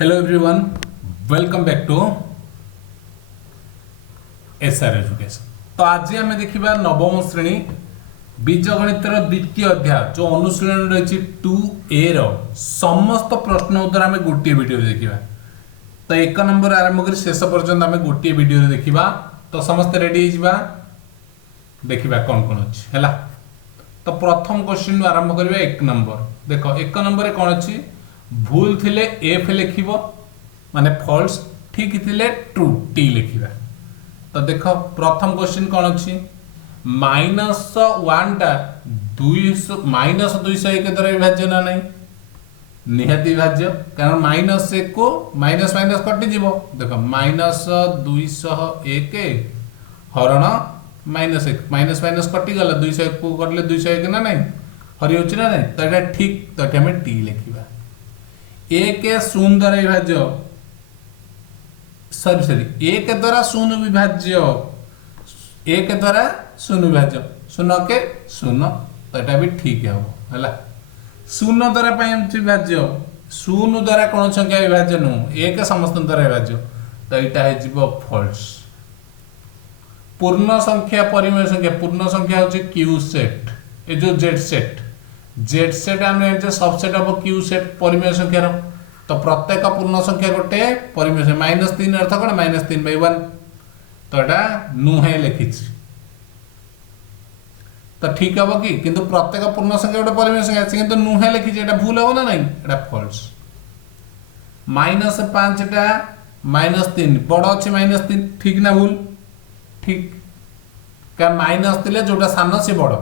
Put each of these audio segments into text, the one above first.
Hello everyone, welcome back to SR education. तो आज आम देखा नवम श्रेणी बीजगणितर द्वितीय अध्याय जो अनुशीलन रही 2A समस्त प्रश्न उत्तर आम गोटे वीडियो देखा। तो 1 नंबर आरंभ कर शेष पर्यंत आम गोटे वीडियो देखा। तो समस्त रेडी देखा कौन कौन अच्छी है। तो प्रथम क्वेश्चन आरंभ करवा 1 नंबर। देख 1 नंबर कौन अच्छी भूल थिले एफ लिखिबो माने फॉल्स, ठीक थिले ट्रू टी लिखिबा। तो देख प्रथम क्वेश्चन कौन अच्छी -1 टा 200 -201 द्वारा विभाज्य ना नहीं निहाती विभाज्य, कारण -1 को माइनस माइनस कटि जीवो। देख -201 हरण -1 माइनस माइनस कटि गला 201 को करले 201 ना नहीं हरि होची ना नहीं। तो एटा ठीक, तो एटा हम टी लिखिबा। 1 शून्य द्वारा विभाज्य सॉरी 1 द्वारा शून्य विभाज्य 1 द्वारा शून्य विभाज्य 0 के 0, तो एटा भी ठीक है हला। 0 द्वारा विभाज्य 0 द्वारा कौन संख्या विभाज्य नु 1 समस्त द्वारा विभाज्य, तो एटा है जीवो फॉल्स। पूर्ण संख्या परिमेय संख्या पूर्ण संख्या होची क्यू सेट, ए जो जेड सेट आम सबसेट ऑफ क्यू सेट परिमेय संख्या रो। तो प्रत्येक पूर्ण संख्या गोटे परिमेय संख्या -3 अर्थ कौन -3/1, तो एटा नुहे लिखी। तो ठीक हम कि किंतु प्रत्येक पूर्ण संख्या गोटे परिमेय संख्या से किंतु नुहे लिखी, एटा भूल हो ना नहीं, एटा फॉल्स। -5 एटा -3 बड़ अच्छे -3 ठीक ना भूल ठीक, क्या माइनस थिले जोटा सान से बड़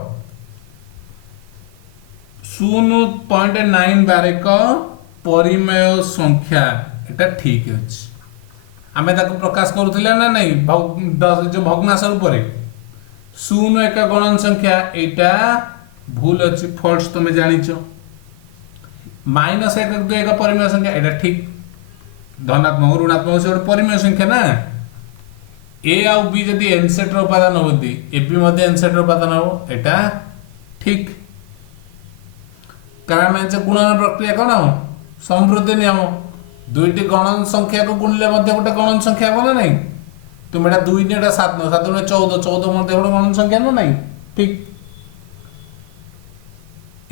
0.912 परिमेय संख्या एटा ठीक अछि। आमे ताको प्रकाश करूथिले ना नहीं जो भग्नांश रूप रे 0 एक गणन संख्या एटा भूल अछि फॉल्स तुम जानिचो। -1 2 एक परिमेय संख्या एटा ठीक, धनात्मक ऋणात्मक से परिमेय संख्या ना। ए आउ बी जदि एन सेट रो उपादान होती ए बी मध्ये एन सेट रो उपादान हो एटा ठीक, कारण में गुणन प्रक्रिया कौन समृद्धि नियम दुईटी गणन संख्या को गुणिले मध्य गोटे गणन संख्या हो ना नहीं। तुम एटा 2 ने एटा 7 7 ने 14 14 मध्य गोटे गणन संख्या ना नहीं ठीक।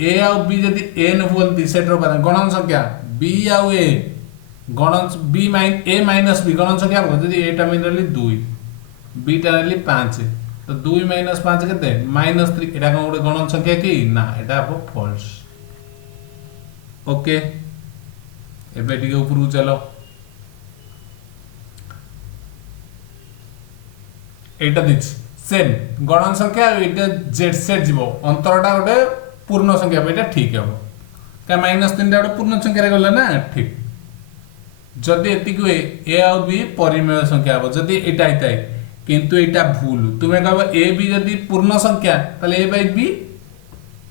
ए आउ बी जदि एन होती सेट रो उपादान गणन संख्या बी आउ ए गणन बी ए माइनस बी गणन संख्या हो जदि एटा मिनरली 2 बी टा नेली 5, तो 2 - 5 केते -3 एटा कोन गोटे गणन संख्या की ना, एटा हो फॉल्स। ओके एबे टिके ऊपर चलो एटा दिछ सेम गणन संख्या एटा जेड सेट जीवो अंतरटा गोटे पूर्ण संख्या एटा ठीक हबो, का -3 टा गोटे पूर्ण संख्या रे गला ना ठीक। जदि एति को ए आ बी परिमेय संख्या हबो जदि एटा हिताय किंतु एटा भूल तुमे कहबो ए बी जदि पूर्ण संख्या तले a by b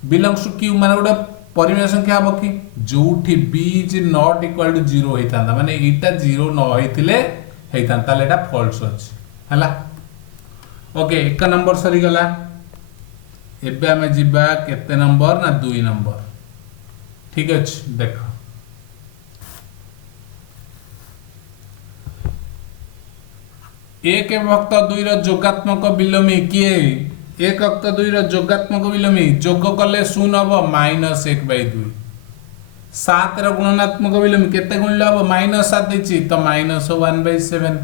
belongs to Q माने गोटे परिमेय संख्या हबो कि जोठी b is not equal to 0 होइतांदा माने एटा 0 न होइतिले हेइतां ताले एटा फॉल्स अछि हला। ओके 1 नंबर सरी गला। एबे हमें जिबा केते नंबर ना 2 नंबर ठीक अछि। देखो एक भक्त 2 रो जोगात्मक विलोमी किए 1 भक्त 2 रो जोगात्मक विलोमी जोग कले 0 हबो -1/2। 7 रो गुणनात्मक विलोमी केते गुणले हबो -7 देछि तो -1/7।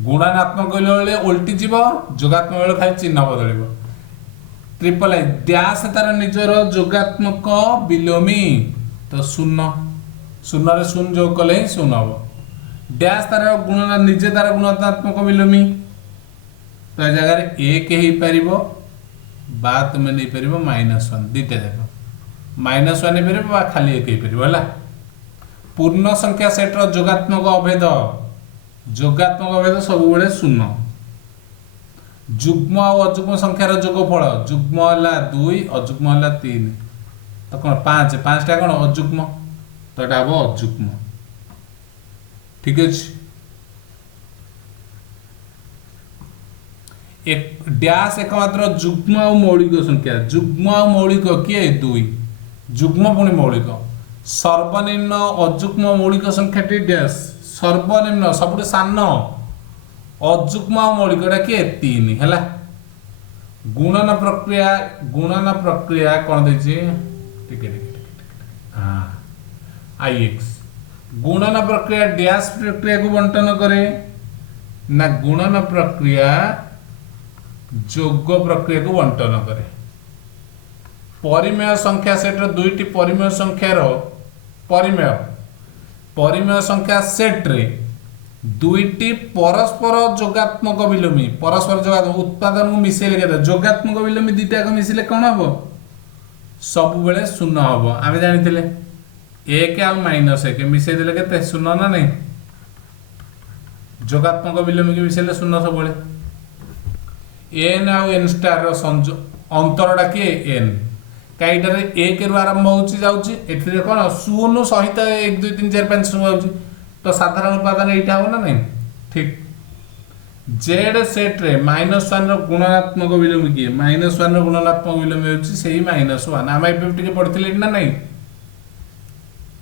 गुणनात्मक विलोमी उल्टी जीवो जोगात्मक विलोमी खाली चिन्ह बदलिबो। ट्रिपल आई डैश तार निजर जोगात्मक विलोमी तो 0 0 रे 0 जोग कले 0 हबो। डैश तार गुणना निजे तार गुणात्मक विलोमी तो जगह रे 1 ही परिबो बा तुम नहीं परिबो -1 दीटा देखो -1 नहीं परिबो बा खाली 1 ही परिबो हला। पूर्ण संख्या सेट रो जोगात्मक अभेद सब बेले 0। जुग्म और अजुग्म संख्या रो जोगफल जुग्म हला 2 अजुग्म हला 3 तो कोन 5 5 टा कोन अजुग्म तो एटा हबो अजुग्म ठीक अछि। एक डैश एकमात्र जुग्म और मौलिक संख्या जुग्म और मौलिक किए 2 जुग्म पुणी मौलिक सर्वनिम्न अजुग्म मौलिक संख्याटी डैश सर्वनिम्न सबुठ सान अजुग्म मौलिकटा किए 3 है। गुणन प्रक्रिया कौन देछि आई एक्स गुणन प्रक्रिया डैश प्रक्रिया को बंटन करे ना गुणन प्रक्रिया जोग प्रक्रिया को बंटन करे। परिमेय संख्या सेट दुईटी परिमेय संख्यार परिमेय संख्या सेट रे दुईटी परस्पर जोगात्मक विलोमी परस्पर जोगात्मक उत्पादन को मिसेले केते जोगात्मक विलोमी दुईटा को मिसेले कौन हबो सब बेले शून्य हबो। आमे जानिथिले 1 आ -1 मिसेई देले केते शून्य ना नहीं जोगात्मक विलोमी के मिसेले शून्य सब बेले n आ n स्टार रो संजो अंतरटा के n काईटारे 1 रु आरंभ होउची जाउची एथिरे कोन शून्य सहित 1 2 3 4 5 सब होउची तो साधारण उपादान एटा हो ना नहीं ठीक। जेड सेट रे -1 रो गुणात्मक विलोमी किए -1 रो गुणात्मक विलोमी होउची सेही -1 आम एबे टिके पढिथिले ना नहीं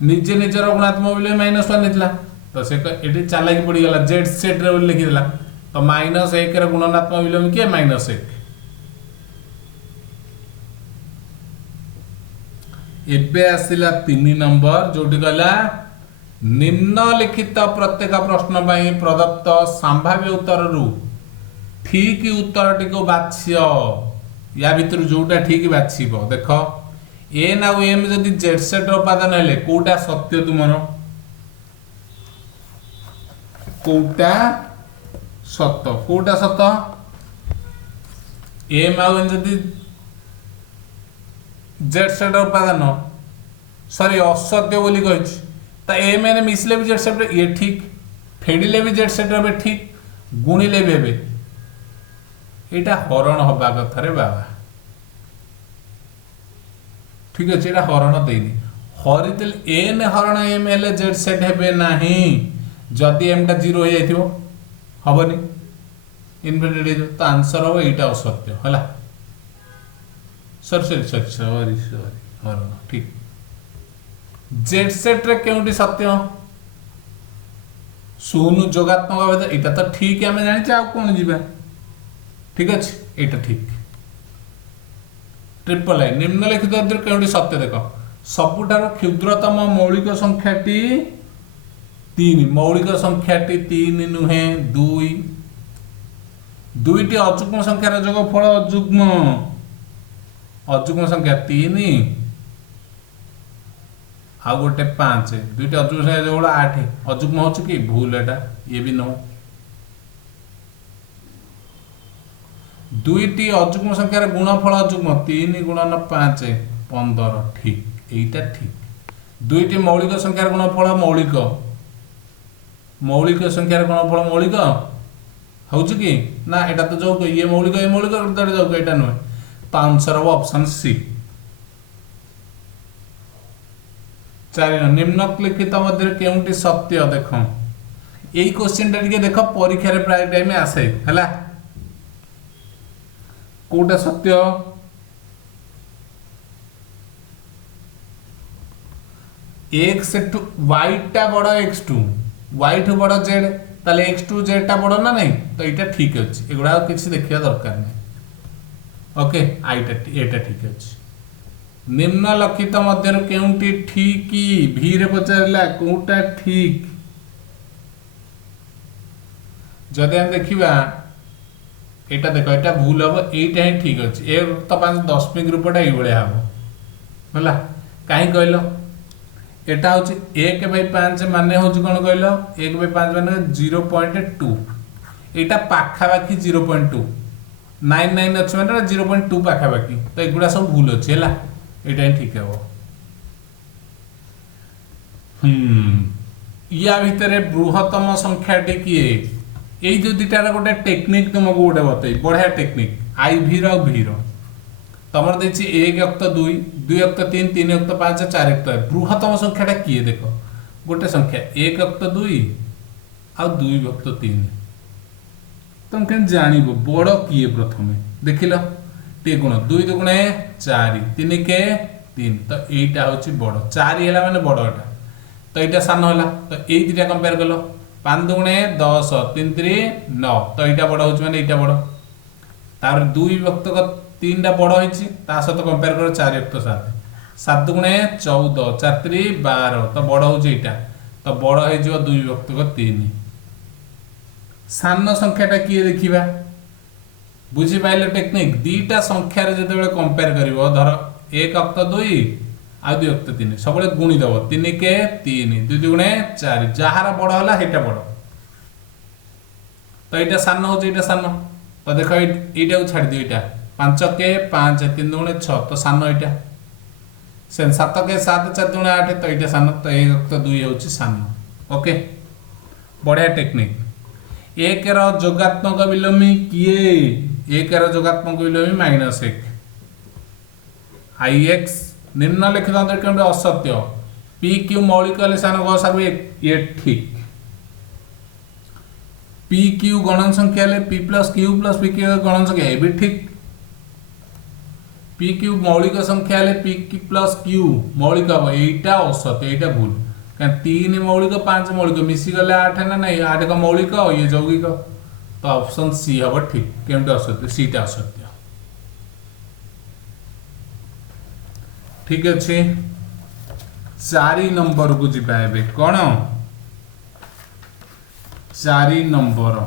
निजे निजर गुणात्मक विलोमी -1 नितला तो से एटी चालाकी पड़ी गला जेड सेट रे बोल लिखि देला तो -1 रो गुणात्मक विलोमी किए -1 एबे आसिला 3 नंबर जोटी गला निम्नलिखित प्रत्येक प्रश्न पाई प्रदत्त संभाव्य उत्तर रु ठीक उत्तर को बाछियो या भितर जोटा ठीक बाछिबो देख एन आउ एम जदि जेड सेट उपादान हेले कोटा सत्य तुमरो कोटा सत्य एम आउ एन जदि जेड सेट उपादान सॉरी असत्य बोली कहिछि ता एम एन मिसले भी जेड सेट ये ठीक फेडिले भी जेड सेट रे ठीक गुणिले भी हेबे एटा हरण हबा कथा रे बाबा ठीक अछि एटा हरण देनी हरितल एन हरण एम एल जेड सेट हेबे नाही जदि एम टा 0 हो जाइथिबो हबनी इनवर्टेड हे तो आंसर हो एटा असत्य हला सॉरी हरण ठीक जेड सेट रे केउटी सत्य शून्य जोगात्मक भाव एटा तो ठीक आमे जानि आ कोन जिबा ठीक अछि एटा ठीक ट्रिपल आई निम्नलिखित अंतर केउटी सत्य देखो सबुठार क्षुद्रतम मौलिक संख्याटी 3 मौलिक संख्याटी 3 नुहे 2 दुईटी अजुग्म संख्यार जोगफल अजुग्म संख्या 3 आ गोटे 5 दुईटा अजुग्म संख्या जोड़ 8 अजुग्म हो कि भूल एटा ये भी नो दुईटी अजुग्म संख्यार गुणफल अजुग्म 3 गुणन 5 15 ठीक एटा ठीक दुईटी मौलिक संख्यार गुणफल मौलिक संख्यार गुणफल मौलिक होउछ कि ना एटा तो जो ये मौलिक तो जो एटा नुहे तो आंसर हो ऑप्शन सी 4 निम्नलिखित मध्य केउंटी सत्य देख यही क्वेश्चन टा देख परीक्षा रे प्राय टाइम आसे हला कोटा सत्य x टू y टा बड़ x2 y टू बड़ z ताले x2 z टा बड़ ना नहीं तो एटा ठीक अछि एगुडा किछि देखिया दरकार नहीं ओके एटा ठीक अछि निम्नलिखित मध्य केउंटी ठीक भी रे पचारला कोटा ठीक जदि हम देखिबा एटा देखो एटा भूल हबो एटा ही ठीक अछि ए तो 5 दशमिक रूपटा ए भले हबो होला काहे कहलो एटा होछि 1/5 माने होछि कोन कहलो 1/5 माने 0.2 एटा पाखा बाकी 0.2 99 अछि माने 0.2 पाखा बाकी तो एगुडा सब भूल अछि हैला एटा ही ठीक हबो या भितरे बृहत्तम संख्याटी किए এই যে দুইটার গোটে টেকনিক তোমাকে গোটে বতাই বড়িয়া টেকনিক আই ভি র ভি র তোমার দেছি 1/2 2/3 3/5 4/5 বৃহত্তম সংখ্যাটা কি দেখো গোটে সংখ্যা 1/2 আর 2/3 তুমি কেন জানিবো বড় কি প্রথমে দেখিল টি গুণ 2 2 4 3 কে 3 तो एटा होची बड़ 4 हैला माने बड़ एटा तो एटा सान हैला तो एई दिटा कंपेयर कलो 5 दुणे 10 3 3 9 तो एटा बड़ होची माने एटा बड़ तार 2 विभक्त 3 टा बड़ होईची ता सहित कंपेयर करो 4 युक्त 7 7 दुणे 14 4 3 12 तो बड़ होची एटा तो बड़ हे जो 2 विभक्त 3 सान संख्याटा किए देखिबा बुझी पाइले टेक्निक दीटा संख्या रे जते बेले कंपेयर करिवो धर 1 अक्त 2 आ 2 अक्त 3 सब बेले गुणी दबो 3 के 3 2 दुणे 4 जहार बड़ होला हेटा बड़ तो एटा सान हो एटा सान तो देखो एटा को छाड़ दियो एटा 5 के 5 3 दुणे 6 तो सान एटा सेन 7 के 7 4 दुणे 8 तो एटा सान तो 1 अक्त 2 होची सान ओके बढ़िया टेक्निक एक रो जोगात्मक विलोमी किए एक रो जोगात्मक विलोमी -1 ix निम्नलिखित अंतर्कंड असत्य p q मौलिक लसान गसागु ये ठीक p q गणन संख्या ले p + q + p q गणन संख्या ये भी ठीक p q मौलिक संख्या ले p + q मौलिक हो एटा असत्य एटा भूल 3 मौलिक 5 मौलिक मिसी गले 8 ना नहीं 8 का मौलिक ये यौगिक तो ऑप्शन सी हबो ठीक केमटे असत्य सी टा असत्य ठीक अछि 4 नंबर को जिबा एबे कोन 4 नंबर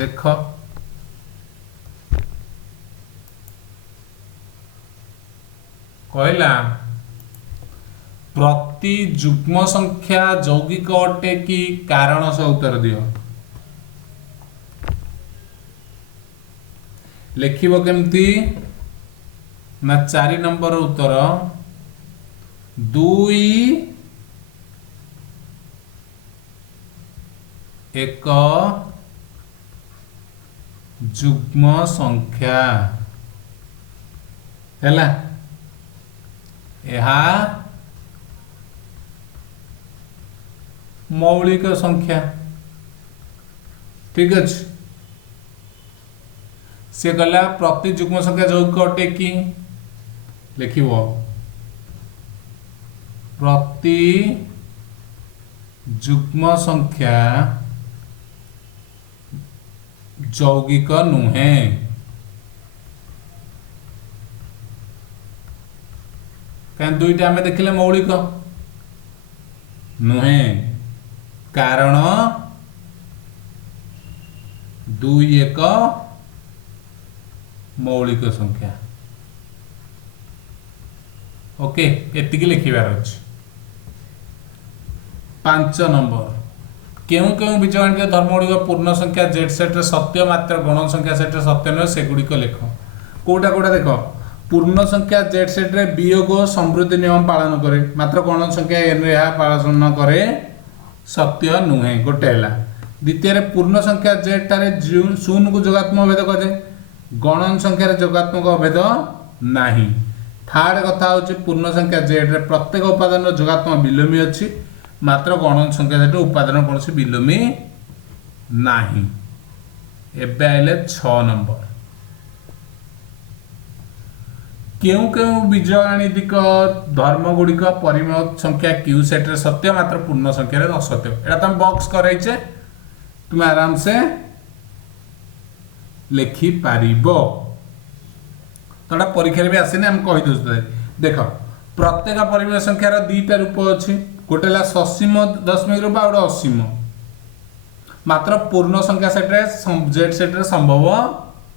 देखो कहला प्रति युग्म संख्या यौगिक अटे कि कारण से उत्तर दियो लिखिबो केमती ना 4 नंबर उत्तर 2 एक युग्म संख्या हैला यहा मौलिक संख्या ठीक अछि से गला प्रति युग्म संख्या यौगिक अटे कि लिखिबो प्रति युग्म संख्या यौगिक नुहे कहीं दुईटा आम देखिले मौलिक नुहे कारण 2 एक मौलिक संख्या ओके एतिकी लिखिबार अछि 5 नंबर केउ केउ बीजगणित धर्मगुड़िक पूर्ण संख्या जेड सेट रे सत्य मात्र गण संख्या सेट रे सत्य न सेगुड़िक लेख कोटा कोटा देखो पूर्ण संख्या जेड सेट रे वियोग समृद्धि नियम पालन करे मात्र गण संख्या एन रे पालन करे सत्य नुहे गोटे हैला द्वितीय रे पूर्ण संख्या जेड टारे शून्य को जोगात्मक भेद करे गणन संख्या रे जोगात्मक भेद नाही थर्ड कथा होची पूर्ण संख्या जेड रे प्रत्येक उपादान रो जोगात्मक विलोमी अछि मात्र गणन संख्या जेड उपादान कोनसी विलोमी नाही एबे आइले 6 नंबर केउ केउ बीजगणितिक धर्म गुड़िक परिमेय संख्या क्यू सेट रे सत्य मात्र पूर्ण संख्या रे असत्य एटा तुम बॉक्स करैछे तुम आराम से लिखि पारिबो तोड़ा परीक्षा रे भी आसीने हम कहि दोस्त देखो प्रत्येक परिमेय संख्या रो दुईटा रूप अछि गोटेला ससीम दशमिक रूप और असीम मात्र पूर्ण संख्या सेट रे जेड सेट रे संभव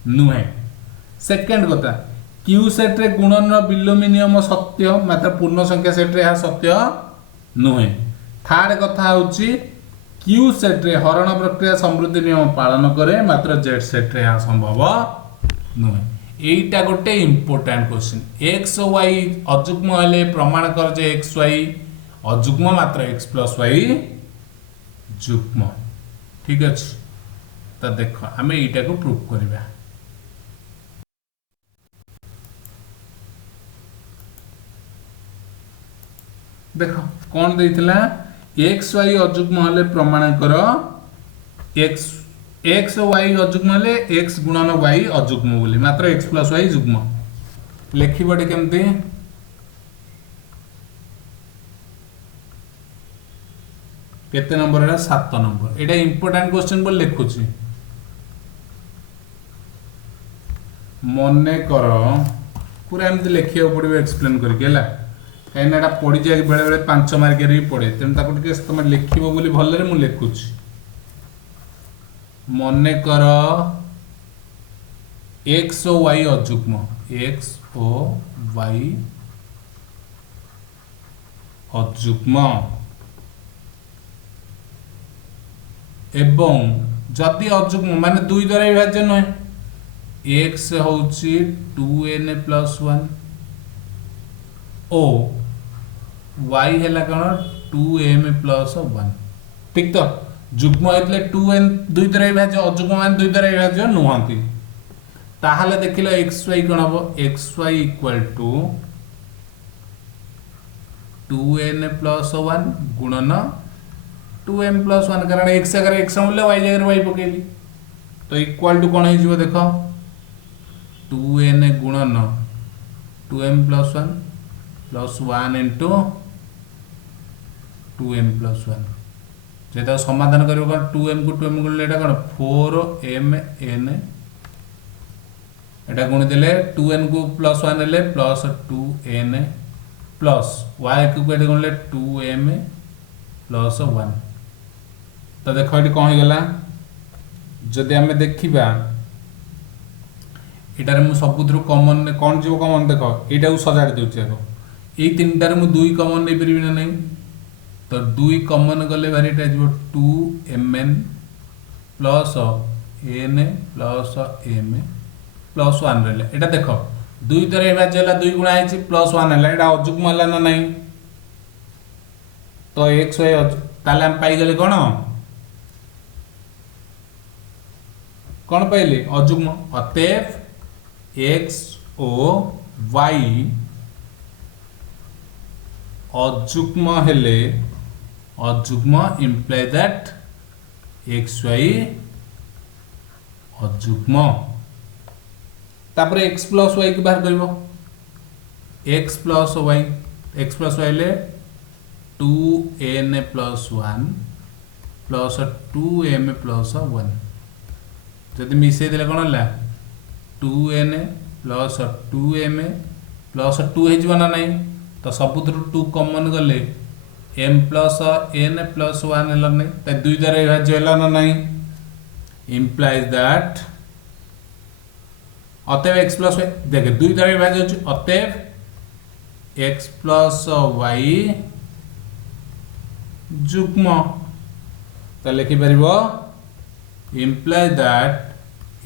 नुहे सेकंड कथा क्यू सेट रे गुणन विलोमी नियम सत्य मात्र पूर्ण संख्या सेट रे यह सत्य नुहे थर्ड कथा होची क्यू सेट रे हरण प्रक्रिया समृद्धि नियम पालन करे मात्र जेड सेट रे यह संभव नुहे एटा गोटे इंपोर्टेंट क्वेश्चन एक्स वाई अजुग्म हेले प्रमाण कर जे एक्स वाई अजुग्म मात्र एक्स प्लस वाई जुग्म ठीक अछि तो देखो हमें एटा को प्रूव करबा देखो कौन देइथिला एक्स वाई अजुग्म हेले प्रमाण कर एक्स एक्स वाई अजुग्म हेले एक्स गुणन वाई अजुग्म बोली मात्र एक्स प्लस वाई जुग्म लिखि बडे केमती केते नंबर है 7 नंबर एटा इंपोर्टेंट क्वेश्चन बोल लिखुची मने कर पूरा एमती लिखिया पड़ो एक्सप्लेन करके है कहीं एटा पड़ी जाए बेले बेले 5 मार्क रे पड़े तेन ताको टिके तुम लिखिबो बोली भलरे मु लिखुची मने कर x ओ y अजुग्म x ओ y अजुग्म एवं जदि अजुग्म माने दुई द्वारा विभाज्य नहे x होउची 2n + 1 ओ y हैला कौन 2m + 1 ठीक तो जुग्म होइतले 2n दुई द्वारा विभाज्य अजुग्म माने दुई द्वारा विभाज्य नुहंती ताहले देखिलो xy कोन हबो xy = 2n + 1 गुणन 2m + 1 कारण x जगह x मूल्य y जगह y पकेली तो इक्वल टू कोन हिजबो देखो 2n गुणन 2m + 1 + 1 * 2m + 1 जेता समाधान करियो कोन 2m को 2m गुणले एटा कोन 4mn एटा गुण देले 2n को +1 ले +2n प्लस y को एटा गुणले 2m + 1 तो देखो ये कौन गला जदि आम देखा इटार मु सबुद्रु कॉमन कौन जीव कॉमन देख यहाँ को सजाड़ दूसरी आग ये तीन टार मु 2 कॉमन नहीं पारि ना नहीं तो 2 कॉमन गले भारी एटा जीव 2mn + n + m + 1 रहा एटा देख 2 द्वारा विभाज्य है 2 गुणा है +1 है एटा अजुग्म है ना नहीं तो x y ताले हम पाई गले कौन पाइले अजुग्म अतएव x ओ y अजुग्म हेले अजुग्म इम्प्लाई दैट x y अजुग्म तापर x + y की बाहर करबो x + y x + y ले 2n + 1 + 2m + 1 जदि मिसई देले कोन हला 2n + 2m + 2 हे जीवन नहीं तो सबुद्रु 2 कॉमन गले m + n + 1 हला नहीं तो 2 द्वारा विभाज्य हला ना नहीं implies that अतएव x + y देखे 2 द्वारा विभाज्य होची अतएव x + y जुग्म तो लिखि परिबो imply that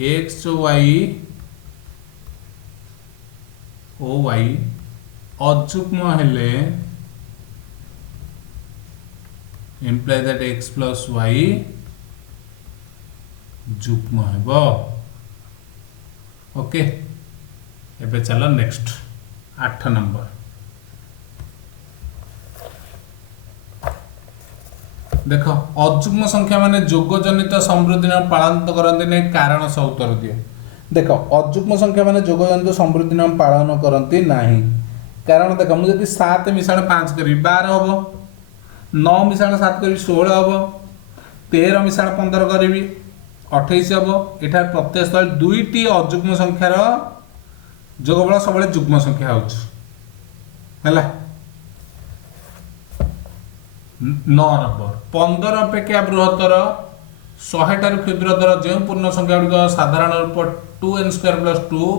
x y O y अजुग्म हेले imply that x + y जुग्म हेबो ओके एबे चलो नेक्स्ट 8 नंबर देख अजुग्म संख्या माने जोगजनित समृद्धि नाम पालन तो करते नहीं कारण सह उत्तर दिए देख अजुग्म संख्या माने जोगजनित समृद्धि नाम पालन करती नहीं कारण देख मुझे 7 मिसाण 5 करी 12 हम 9 मिसाण 7 करी 16 हम 13 मिसाण 15 करी 28 हम एठार प्रत्येक स्थल 2टी अजुग्म संख्यार जोगफल सब जुग्म संख्या होला 9 नंबर 15 अपेक्षा बृहत्तर 100 ठार क्षुद्रतर जो पूर्ण संख्या गुड़िक साधारण रूप 2n² + 2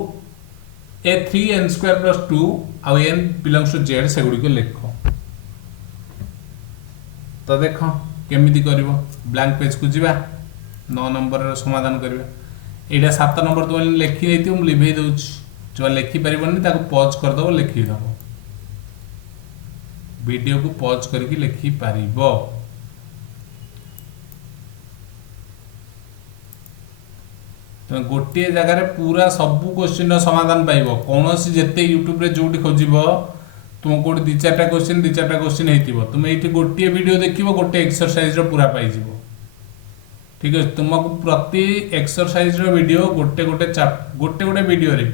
ए 3n² + 2 आउ n बिलोंग्स टू z से गुड़िक लिख तो देख केमिति करिवो ब्लैंक पेज को जीवा 9 नंबर समाधान करिवो एटा 7 नंबर तो लिखि देती हम लिभे दउछ जो लिखि परिबनी ताको पॉज कर दबो लिखि दबो वीडियो को पॉज करके लिखि पारिबो तो गोटे जगह पूरा सब क्वेश्चन समाधान पाइबो कोनोसी जेते यूट्यूब रे जोटी खोजिबो तुम कोड 2-4टा क्वेश्चन हेतिबो तुम एठी गोटे वीडियो देखिबो गोटे एक्सरसाइज रो पूरा पाइ जिवो ठीक है तुमको प्रति एक्सरसाइज रो वीडियो गोटे गोटे वीडियो रे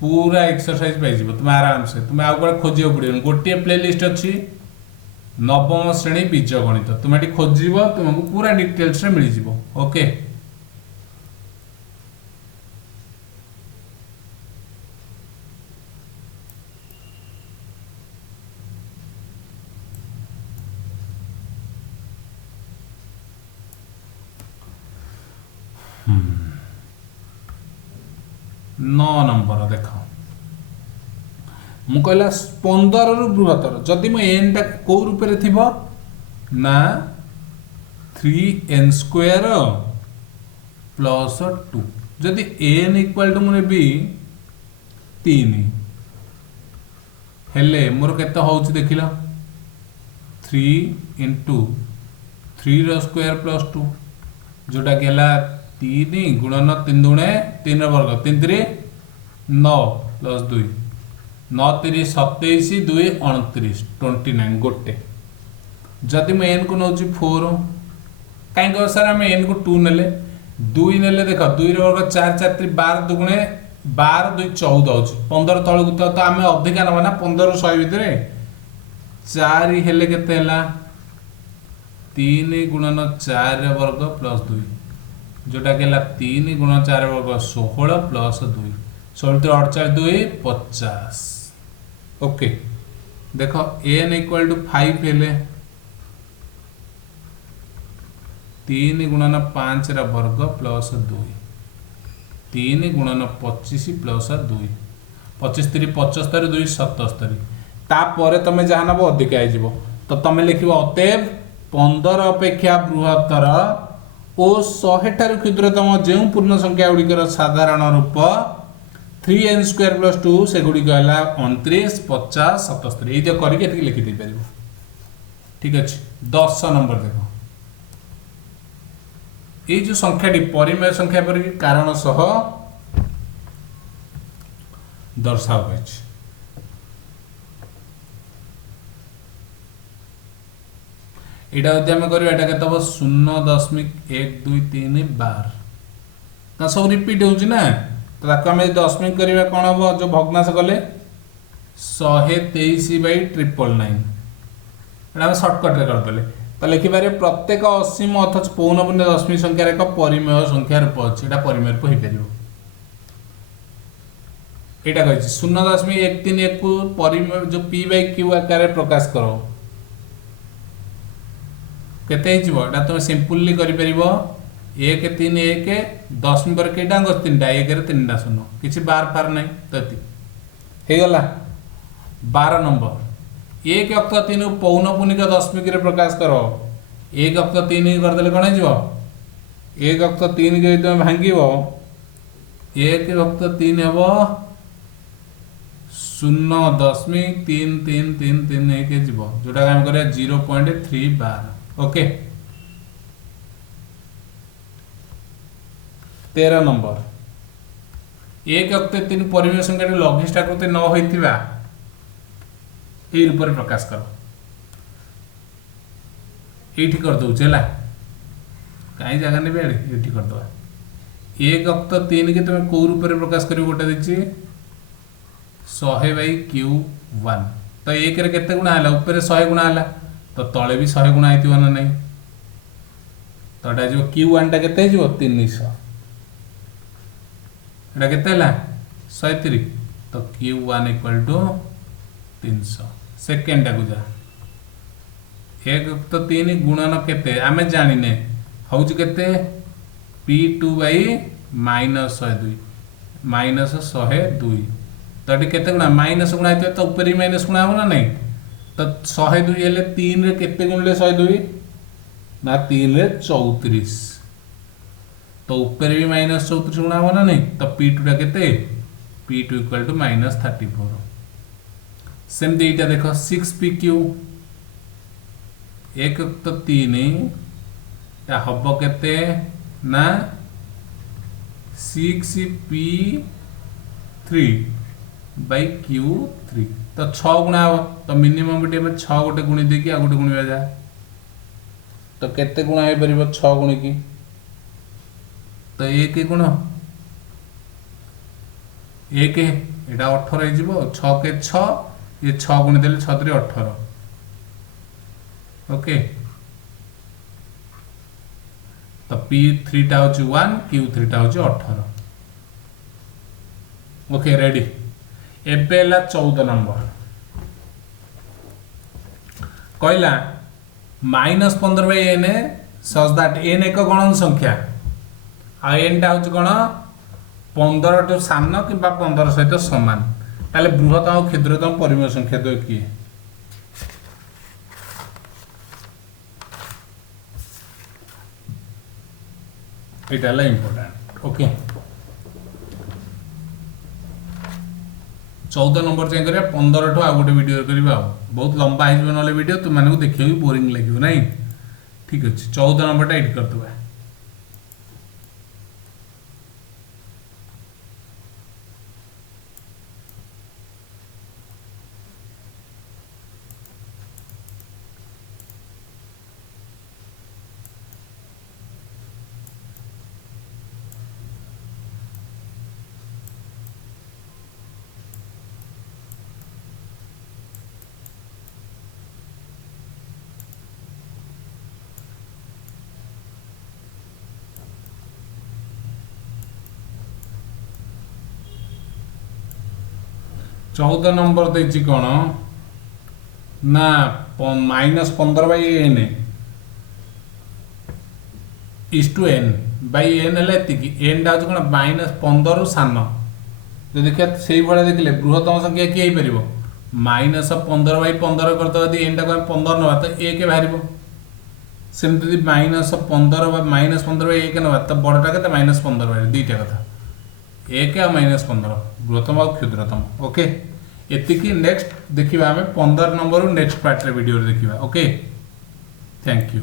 पूरा एक्सरसाइज पाइ जिवो तुम आराम से तुम आउ कोड खोजियो पड़ियो गोटे प्लेलिस्ट अछि नवम श्रेणी बीजगणित तुम ये खोज तुमको पूरा डिटेल्स मिल जाव ओके। नौ नंबर देख मु कहला 15 रु बृहत्तर जदि मो एन टा को रूप रे थिबो ना 3n स्क्वायर प्लस 2 जदि n इक्वल टू मुने बी 3 हेले मोर केते होउची देखिला 3 into 3 रो स्क्वायर प्लस 2 जोटा के हला 3 गुणन 3 दुणे 3 वर्ग 3 3 9 प्लस 2 9 3 27 2 29 29 गोटे जदि मैं एन को नौची 4 कहीं सर आम एन को 2 नेले 2 नेले देख 2 वर्ग 4 4 3 12 दुगुणे 12 2 14 होची 15 तळ को तो आम अधिका नबा ना 15 100 भितर 4 हेले केते हला 3 गुणन 4 वर्ग प्लस 2 जोटा के 3 गुणन 4 वर्ग 16 प्लस 2 16 48 2 50 ओके देख n इक्वल टू 5 हेले 3 गुणन 5 रा वर्ग प्लस 2 3 गुणन 25 प्लस 2 25 3 75 2 77 तापर तुम जहाँ नब अधिक आईज तो तुम लिख अतएव 15 अपेक्षा बृहत्तर और 100 ठार क्षुद्रतम जो पूर्ण संख्या गुड़िकर साधारण रूप 3n स्क्वायर प्लस 2 से गुड़िक है 29 50 77 ये करके लिखिदे पार ठीक अच्छे। 10 नंबर देख ये जो संख्याटी परिमेय संख्या पर कारण सह दर्शा एटा यदि आम कर 0.123 बार सब रिपीट होची ना तो आम दशमिक करवा कौन हम जो भग्नाश कले 123/999 आम सर्टकट रे करदे तो लिखिपारे प्रत्येक असीम अथच पौनपूर्ण दशमिक संख्यार एक परिमेय संख्या रूप अच्छे यहाँ परिमेय रूप हो पार यहाँ कही 0.131 को परिमेय जो p/q आकार प्रकाश करो केते तुम सिंपली कर 1 3 1 दशमिक पर केटा अंक 3टा 1 रे 3टा शून्य किसी बार फार नहीं तो हो गला। 12 नंबर 1 अक्त 3 पौनपुनिक दशमिक रे प्रकाश करो 1 अक्त 3 करदे कौन हो 1 अक्त 3 के तुम भांग 1 अक्त 3 हम 0.3333 जोटा आम कर 0.3 बार ओके। 13 नंबर 1 अक्त 3 परिमेय संख्या लघिष्ठ आकृति न होइतिबा ए रूप में प्रकाश कर ये कर दौचे है कहीं जगह नहीं बेड़े ये कर दवा 1 अक्त 3 के तुम कौ रूप में प्रकाश कर गोटे देखी 100/q1 तो 1 रे केते गुणा है ऊपर 100 गुणा है तो तले भी 100 गुणा होइतिबा ना नहीं तो एटा जो q1 टा केते हो 300 एटा केते हला 130 तो q1 इक्वल टू 300 सेकेंड टा गुजा 1 तो 3 गुणन केते आमे जानिने हउज केते p2/-102 -102 तो एटी केते गुणा माइनस गुणा हेते तो ऊपर ही माइनस गुणा हो ना नहीं तो 102 हेले 3 रे केते गुणले 102 ना 3 रे 34 तो ऊपर भी -34 गुणा हो ना नहीं तो p2 टा केते p2 इक्वल टू -34 सेम देटा देखो 6pq 1 तो 3 ता हबो केते ना 6p3/q3 तो 6 गुणा हो तो मिनिमम बिटे 6 गोटे गुणी देकी आ गोटे गुणिया जा तो केते गुणा हे परिबो 6 गुणी की तो 1 गुण 1 एटा 18 हे जिवो 6 के 6 ये 6 गुणी देले 6 3 18 ओके तो P3 टा होची 1 Q3 टा होची 18 ओके रेडी एबे ला 14 नंबर कहला -15/n सच दैट n एक गणन संख्या आ n टा होची कोन 15 टू सान कि 15 सहित समान ताले बृहत्तम और क्षुद्रतम परिमेय संख्या दो कि Itala important okay 14 number check करिया 15 ठो आ गोटे वीडियो करिबा बहुत लंबा आइबो नले वीडियो तुम माने को देखियो भी बोरिंग लागियो नाही ठीक अछि 14 नंबर टा एडिट करतबा 14 नंबर देछि कोन ना -15/n is to n by n ले एतिकी n डा कोन -15 रु सान जो देखिया सेही भले देखले बृहत्तम संख्या की हेई परिबो -15/15 करतो यदि n टा को 15 नबा तो 1 बाहरिबो सेमति यदि -15 बा -15/1 नबा तो बड़टा केते -15 बाहर दुईटा कथा 1 और -15 बृहत्तम और क्षुद्रतम ओके एतिकी नेक्स्ट देखिबा हमें 15 नंबर नेक्स्ट पार्ट रे वीडियो देखिबा ओके थैंक यू।